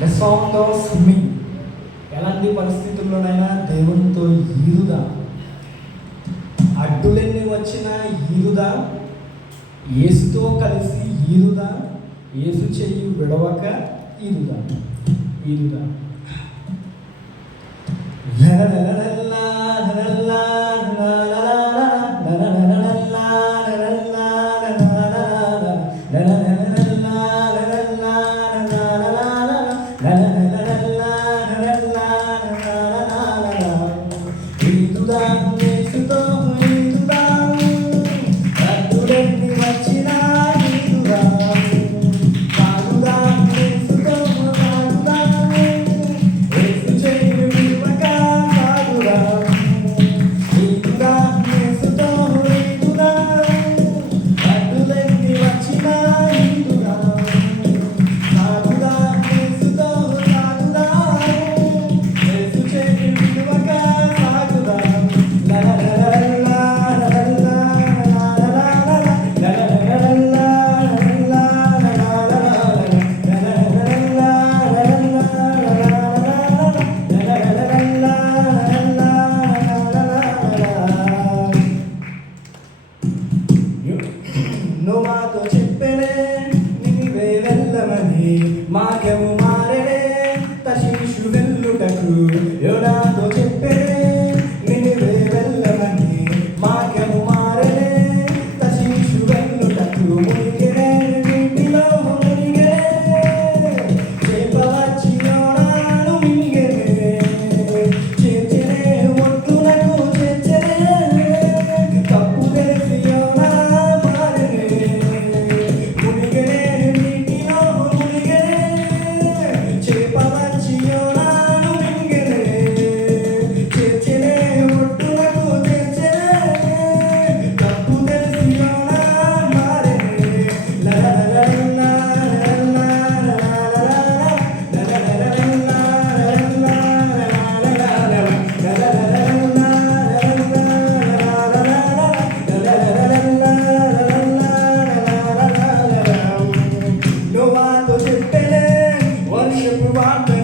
The song of swimming. ఎలాంటి పరిస్థితుల్లోనైనా దేవునితో ఈదుదా, అడ్డులెన్ని వచ్చినా ఈదుదా, యేసుతో కలిసి ఈదుదా, యేసు చెయ్యి విడవక ఈదుదా. ఈదుదా మాతో చెప్పెనే నినివే వెళ్ళమని, మార్గము మారెనే తశీషు వెళ్ళుటకు. యోనాతో చెప్పెనే నినివే వెళ్ళమని, మార్గము మారెనే తశీషు వెళ్ళుటకు. మునిగెనే నీటిలో మునిగెనే, చేప వచ్చి యోనాను మింగెనే. చేర్చెనే ఒడ్డునకు చేర్చెనే, తప్పు తెలిసి యోనా వర్షపు వార్త